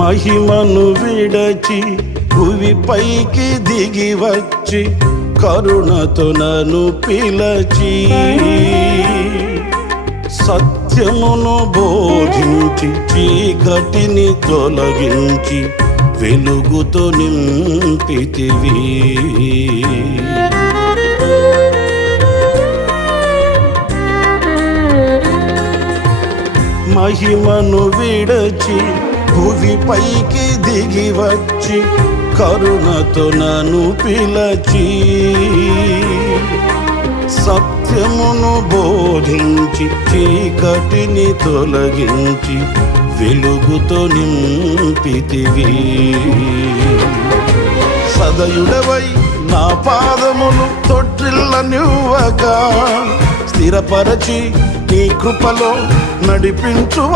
మహిమను విడచి భువిపైకి దిగి వచ్చి కరుణతో నన్ను పిలచి సత్యమును బోధించి చీకటిని తొలగించి వెలుగుతో నింపితివి. మహిమను విడచి భువిపైకి దిగి వచ్చి కరుణతో నన్ను పిలచి సత్యమును బోధించి చీకటిని తొలగించి వెలుగుతో నింపితివి. సదయుడవై నా పాదములు తొట్టిల్లనివ్వగా స్థిరపరచి నీ కృపలో నడిపించు